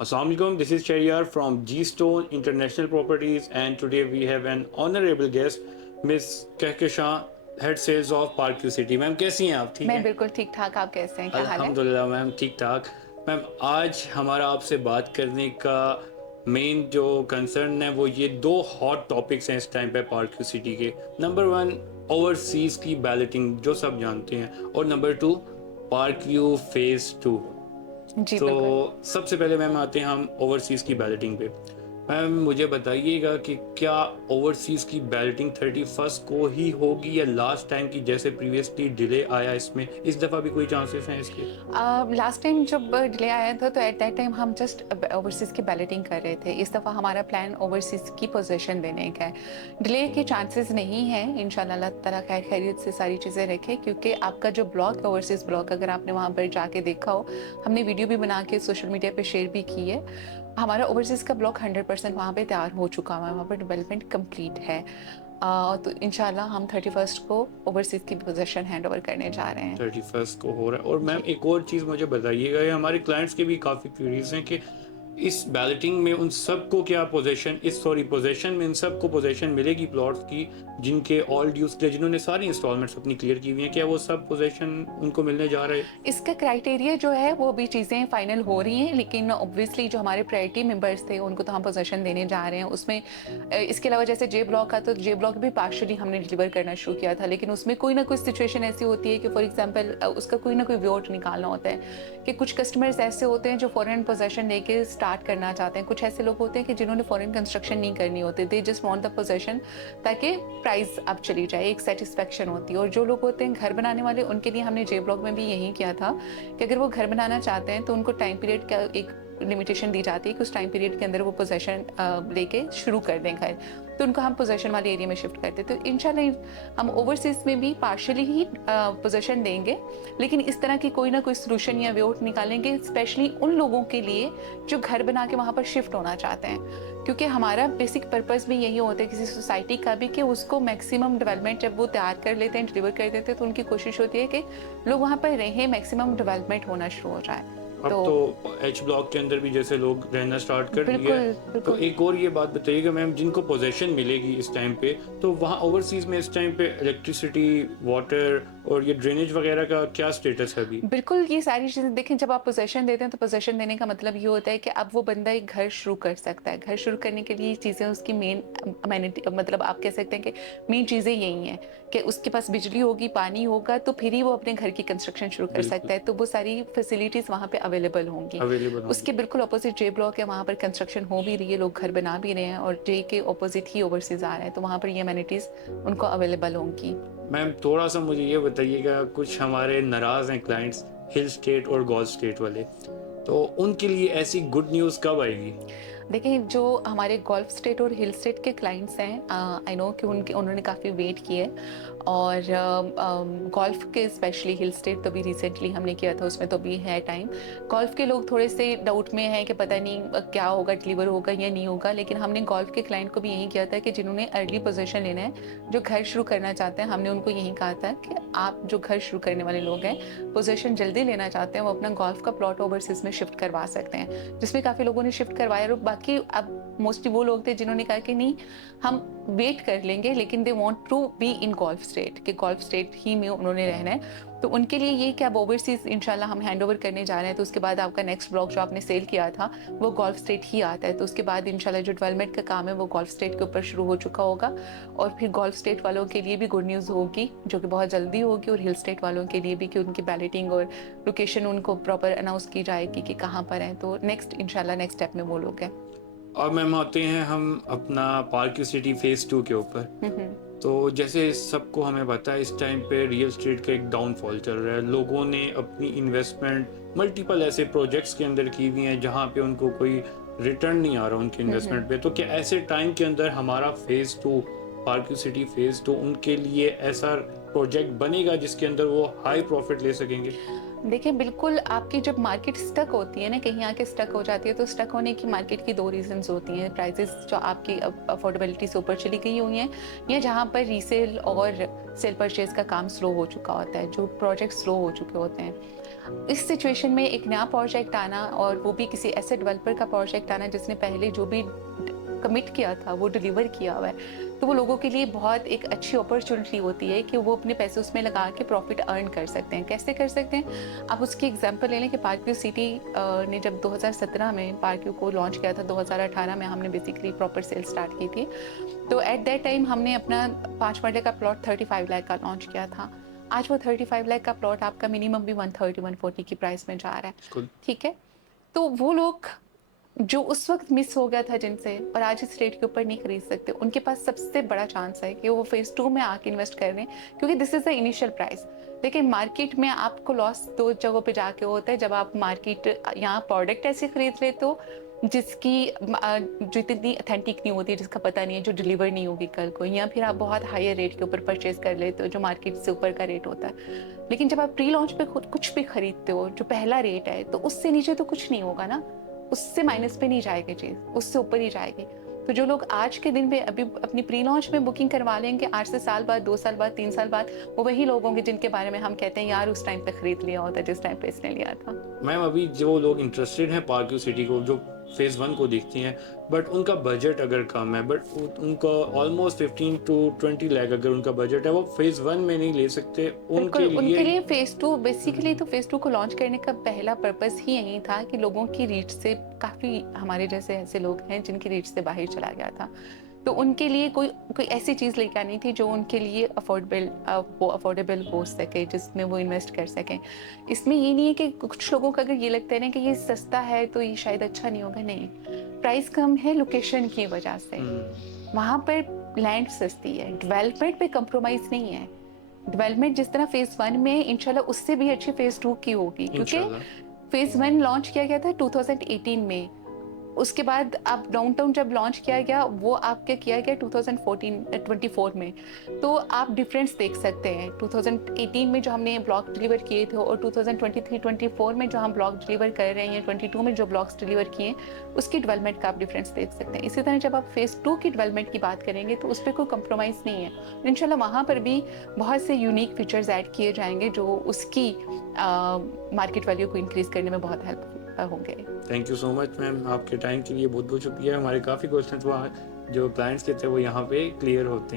Assalamu alaikum, this is Sharyar from G Stone International Properties, and today we have an honorable guest, Miss Kehkeshan, Head Sales of Park View City. Ma'am कैसी हैं आप? ठीक मैं हैं? बिल्कुल ठीक-ठाक, आप कैसे हैं? क्या हाल है? अल्हम्दुलिल्लाह मैम, ठीक ठाक। मैम आज हमारा आपसे बात करने का मेन जो कंसर्न है वो ये दो हॉट टॉपिक्स हैं इस टाइम पे पार्क व्यू सिटी के। नंबर वन, ओवरसीज़ की बैलेटिंग जो सब जानते हैं, और number two, park view phase two. जी, तो बिल्कुल। सबसे पहले मैम आते हैं हम ओवरसीज़ की बैलेटिंग पे। मैम मुझे बताइएगा कि क्या ओवरसीज़ की बैलेटिंग 31st को ही होगी या लास्ट टाइम की जैसे प्रीवियसली डिले आया इसमें इस दफ़ा भी कोई चांसेस हैं इसके? लास्ट टाइम जब डिले आया था तो एट दैट टाइम हम जस्ट ओवरसीज़ की बैलेटिंग कर रहे थे। इस दफ़ा हमारा प्लान ओवरसीज़ की पोज़ीशन देने का है। डिले के चांसेस नहीं हैं, इंशाल्लाह अल्लाह ताला खैर खैरियत से सारी चीज़ें रखे, क्योंकि आपका जो ब्लॉग है ओवरसीज़ ब्लॉग, अगर आपने वहाँ पर जाके देखा हो, हमने वीडियो भी बना के सोशल मीडिया पे शेयर भी की है। हमारा ओवरसीज़ का ब्लॉक 100% वहाँ पे तैयार हो चुका हुआ है, वहाँ पर डेवलपमेंट कंप्लीट है। तो इंशाल्लाह हम 31st को ओवरसीज़ की पोज़ीशन हैंडओवर करने जा रहे हैं। 31st को हो रहा है। और मैम जी। एक और चीज़ मुझे बताइएगा, ये हमारे क्लाइंट्स के भी काफ़ी क्यूरीज हैं कि इस बैलेटिंग में उन सबको क्या पोजीशन, इस सॉरी पोजीशन में इन सबको पोजीशन मिलेगी प्लॉट्स की जिनके ऑल ड्यूज क्लियर, जिन्होंने सारी इंस्टॉलमेंट्स अपनी क्लियर की हुई हैं, क्या वो सब पोजीशन उनको मिलने जा रहे हैं? इसका क्राइटेरिया जो है वो भी चीज़ें फाइनल हो रही हैं, लेकिन ऑब्वियसली जो हमारे प्रायोरिटी मेंबर्स थे उनको तो हम पोजीशन देने जा रहे हैं। उसमें इसके अलावा जैसे जे ब्लॉक का, तो जे ब्लॉक भी पार्शियली हमने डिलीवर करना शुरू किया था, लेकिन उसमें कोई ना कोई सिचुएशन ऐसी होती है कि फॉर एग्जांपल उसका कोई ना कोई वोट निकालना होता है कि कुछ कस्टमर्स ऐसे होते हैं जो फॉरेन पोजीशन लेके स्टार्ट करना चाहते हैं, कुछ ऐसे लोग होते हैं कि जिन्होंने फॉरेन कंस्ट्रक्शन नहीं करनी होती, they just want the position ताकि प्राइस अप चली जाए, एक सेटिस्फेक्शन होती है। और जो लोग होते हैं घर बनाने वाले, उनके लिए हमने जे ब्लॉक में भी यही किया था कि अगर वो घर बनाना चाहते हैं तो उनको टाइम पीरियड का एक लिमिटेशन दी जाती है कि उस टाइम पीरियड के अंदर वो पोजेशन लेके शुरू कर दें घर, तो उनको हम पोजेशन वाले एरिया में शिफ्ट करते। तो इंशाल्लाह हम ओवरसीज में भी पार्शियली ही पोजेशन देंगे, लेकिन इस तरह की कोई ना कोई सोल्यूशन या वे आउट निकालेंगे स्पेशली उन लोगों के लिए जो घर बना के वहाँ पर शिफ्ट होना चाहते हैं, क्योंकि हमारा बेसिक पर्पस भी यही होता है किसी सोसाइटी का भी कि उसको मैक्सिमम डेवलपमेंट जब वो तैयार कर लेते हैं, डिलीवर कर देते हैं, तो उनकी कोशिश होती है कि लोग वहाँ पर रहें, मैक्सिमम डेवलपमेंट होना शुरू हो जाए। अब तो तो एच ब्लॉक के अंदर भी जैसे लोग रहना स्टार्ट कर दिया बिल्कुल, है। तो बिल्कुल। एक और ये बात बताइएगा मैम, जिनको पोजेशन मिलेगी इस टाइम पे, तो वहाँ ओवरसीज में इस टाइम पे इलेक्ट्रिसिटी, वाटर और ये ड्रेनेज वगैरह का क्या स्टेटस है अभी? बिल्कुल, ये सारी चीज़ें देखें, जब आप पोज़ीशन देते हैं तो पोज़ीशन देने का मतलब ये होता है कि अब वो बंदा एक घर शुरू कर सकता है। घर शुरू करने के लिए चीज़ें उसकी मेन अमेनिटी, मतलब आप कह सकते हैं कि मेन चीज़ें यही हैं कि उसके पास बिजली होगी, पानी होगा, तो फिर ही वो अपने घर की कंस्ट्रक्शन शुरू कर बिल्कुल सकता है। तो वो सारी फैसिलिटीज़ वहाँ पे अवेलेबल होंगी। अवेलेबल होंगी। उसके बिल्कुल अपोज़िट जे ब्लॉक है, वहाँ पर कंस्ट्रक्शन हो भी रही है, लोग घर बना भी रहे हैं, और जे के अपोज़िट ही ओवरसीज़ आ रहे हैं, तो वहाँ पर ये अमेनिटीज़ उनको अवेलेबल होंगी। मैम थोड़ा सा मुझे ये बताइएगा, कुछ हमारे नाराज़ हैं क्लाइंट्स, हिल स्टेट और गोल्फ स्टेट वाले, तो उनके लिए ऐसी गुड न्यूज़ कब आएगी? देखिए, जो हमारे गोल्फ स्टेट और हिल स्टेट के क्लाइंट्स हैं, आई नो कि उनके उन्होंने काफ़ी वेट किया है, और गोल्फ के स्पेशली, हिल स्टेट तो भी रिसेंटली हमने किया था, उसमें तो भी है टाइम। गोल्फ के लोग थोड़े से डाउट में हैं कि पता नहीं क्या होगा, डिलीवर होगा या नहीं होगा, लेकिन हमने गोल्फ के क्लाइंट को भी यही किया था कि जिन्होंने अर्ली पोजीशन लेना है, जो घर शुरू करना चाहते हैं, हमने उनको यही कहा था कि आप जो घर शुरू करने वाले लोग हैं, पोजीशन जल्दी लेना चाहते हैं, वो अपना गोल्फ का प्लॉट ओवरसीज में शिफ्ट करवा सकते हैं, जिसमें काफ़ी लोगों ने शिफ्ट करवाया। और बाकी अब मोस्टली वो लोग थे जिन्होंने कहा कि नहीं, हम वेट कर लेंगे, लेकिन they want to be in Gulf state, कि गोल्फ स्टेट ही में उन्होंने रहना है। तो उनके लिए ये कि अब ओवरसीज इंशाल्लाह हम हैंड ओवर करने जा रहे हैं, तो उसके बाद आपका नेक्स्ट ब्लॉक जो आपने सेल किया था वो गोल्फ स्टेट ही आता है, तो उसके बाद इंशाल्लाह जो डेवलपमेंट का काम है वो गोल्फ स्टेट के ऊपर शुरू हो चुका होगा, और फिर गोल्फ स्टेट वालों के लिए भी गुड न्यूज़ होगी, जो कि बहुत जल्दी होगी, और हिल स्टेट वालों के लिए भी कि उनकी बैलेटिंग और लोकेशन उनको प्रॉपर अनाउंस की जाएगी कि कहाँ पर हैं, तो नेक्स्ट इंशाल्लाह नेक्स्ट स्टेप में वो लोग हैं। अब मैम आते हैं हम अपना पार्क सिटी फेज़ 2 के ऊपर। हम्म। तो जैसे सबको हमें पता है इस टाइम पे रियल स्टेट का एक डाउनफॉल चल रहा है। लोगों ने अपनी इन्वेस्टमेंट मल्टीपल ऐसे प्रोजेक्ट्स के अंदर की हुई हैं जहाँ पे उनको कोई रिटर्न नहीं आ रहा उनके इन्वेस्टमेंट पे। तो क्या ऐसे टाइम के अंदर हमारा फेज़ 2, पार्क सिटी फेज़ 2 उनके लिए ऐसा प्रोजेक्ट बनेगा जिसके अंदर वो हाई प्रॉफिट ले सकेंगे? देखिए, बिल्कुल, आपकी जब मार्केट स्टक होती है ना, कहीं आके स्टक हो जाती है, तो स्टक होने की मार्केट की 2 रीज़न्स होती हैं। प्राइसेस जो आपकी अफोर्डेबिलिटी से ऊपर चली गई हुई हैं, या जहाँ पर रीसेल और सेल परचेज़ का काम स्लो हो चुका होता है, जो प्रोजेक्ट स्लो हो चुके होते हैं। इस सिचुएशन में एक नया प्रोजेक्ट आना और वो भी किसी ऐसे डेवलपर का प्रोजेक्ट आना जिसने पहले जो भी कमिट किया था वो डिलीवर किया हुआ है, तो वो लोगों के लिए बहुत एक अच्छी अपॉर्चुनिटी होती है कि वो अपने पैसे उसमें लगा के प्रॉफिट अर्न कर सकते हैं। कैसे कर सकते हैं? आप उसकी एग्जांपल ले लें कि पार्कव्यू सिटी ने जब 2017 में पार्कव्यू को लॉन्च किया था, 2018 में हमने बेसिकली प्रॉपर सेल स्टार्ट की थी। तो एट दैट टाइम हमने अपना 5 मरले का प्लॉट 35 लाख का लॉन्च किया था। आज वो 35 लाख का प्लॉट आपका मिनिमम भी 130-140 की प्राइस में जा रहा है। बिल्कुल। ठीक है? तो वो लोग जो उस वक़्त मिस हो गया था जिनसे और आज इस रेट के ऊपर नहीं खरीद सकते, उनके पास सबसे बड़ा चांस है कि वो फेज़ 2 में आके इन्वेस्ट कर लें, क्योंकि this is the initial price. लेकिन मार्केट में आपको लॉस 2 जगहों पे जाके होता है, जब आप मार्केट यहाँ प्रोडक्ट ऐसे खरीद लेते हो जिसकी जो इतनी ऑथेंटिक नहीं होती, जिसका पता नहीं है, जो डिलीवर नहीं होगी कल को, या फिर आप बहुत हायर रेट के ऊपर परचेज़ कर लेते हो जो मार्केट से ऊपर का रेट होता है। लेकिन जब आप प्री लॉन्च पे खुद कुछ भी खरीदते हो जो पहला रेट है, तो उससे नीचे तो कुछ नहीं होगा ना। उससे माइनस पे नहीं जाएगी चीज़, उससे ऊपर ही जाएगी। तो जो लोग आज के दिन पे अभी अपनी प्री लॉन्च में बुकिंग करवा लेंगे, आज से साल बाद, 2 साल बाद, 3 साल बाद, वो वही लोग होंगे जिनके बारे में हम कहते हैं यार उस टाइम पे खरीद लिया होता जिस टाइम पे इसने लिया था। मैम अभी जो लोग इंटरेस्टेड हैं पार्कव्यू सिटी को, जो फेज़ 1 को देखती हैं, बट उनका बजट अगर कम है, बट उनका ऑलमोस्ट 15 टू 20 लाख अगर उनका बजट है, वो फेज़ 1 में नहीं ले सकते, बिल्कुल, उनके उनके लिए लिए फेज़ 2 बेसिकली तो फेज़ 2 को लॉन्च करने का पहला पर्पस ही यही था कि लोगों की रीच से काफ़ी हमारे जैसे ऐसे लोग हैं जिनकी रीच से बाहर चला गया था। तो उनके लिए कोई कोई ऐसी चीज़ लेके आनी थी जो उनके लिए अफोर्डेबल हो सके, जिसमें वो इन्वेस्ट कर सकें। इसमें ये नहीं है कि कुछ लोगों को अगर ये लगता है ना कि ये सस्ता है तो ये शायद अच्छा नहीं होगा, नहीं। प्राइस कम है लोकेशन की वजह से। वहाँ पर लैंड सस्ती है, डेवलपमेंट पे कंप्रोमाइज़ नहीं है। डेवलपमेंट जिस तरह फेज़ 1 में इंशाल्लाह उससे भी अच्छी फेज़ 2 की होगी, क्योंकि इंशाल्लाह। फेज़ 1 लॉन्च किया गया था 2018 में। उसके बाद आप डाउनटाउन जब लॉन्च किया गया वो आपके किया गया 2024 में। तो आप डिफरेंस देख सकते हैं 2018 में जो हमने ब्लॉक डिलीवर किए थे और 2023-24 में जो हम ब्लॉक डिलीवर कर रहे हैं, 22 में जो ब्लॉक्स डिलीवर किए उसकी डेवलपमेंट का आप डिफरेंस देख सकते हैं। इसी तरह जब आप फेज़ 2 की डेवलपमेंट की बात करेंगे तो उस पर कोई कंप्रोमाइज़ नहीं है। इंशाल्लाह वहाँ पर भी बहुत से यूनिक फीचर्स ऐड किए जाएंगे जो उसकी मार्केट वैल्यू को इंक्रीज़ करने में बहुत हेल्प होंगे। Thank you so much ma'am, आपके टाइम के लिए बहुत बहुत शुक्रिया। हमारे काफ़ी क्वेश्चंस वहाँ जो क्लाइंट्स के थे वो यहाँ पे क्लियर होते हैं।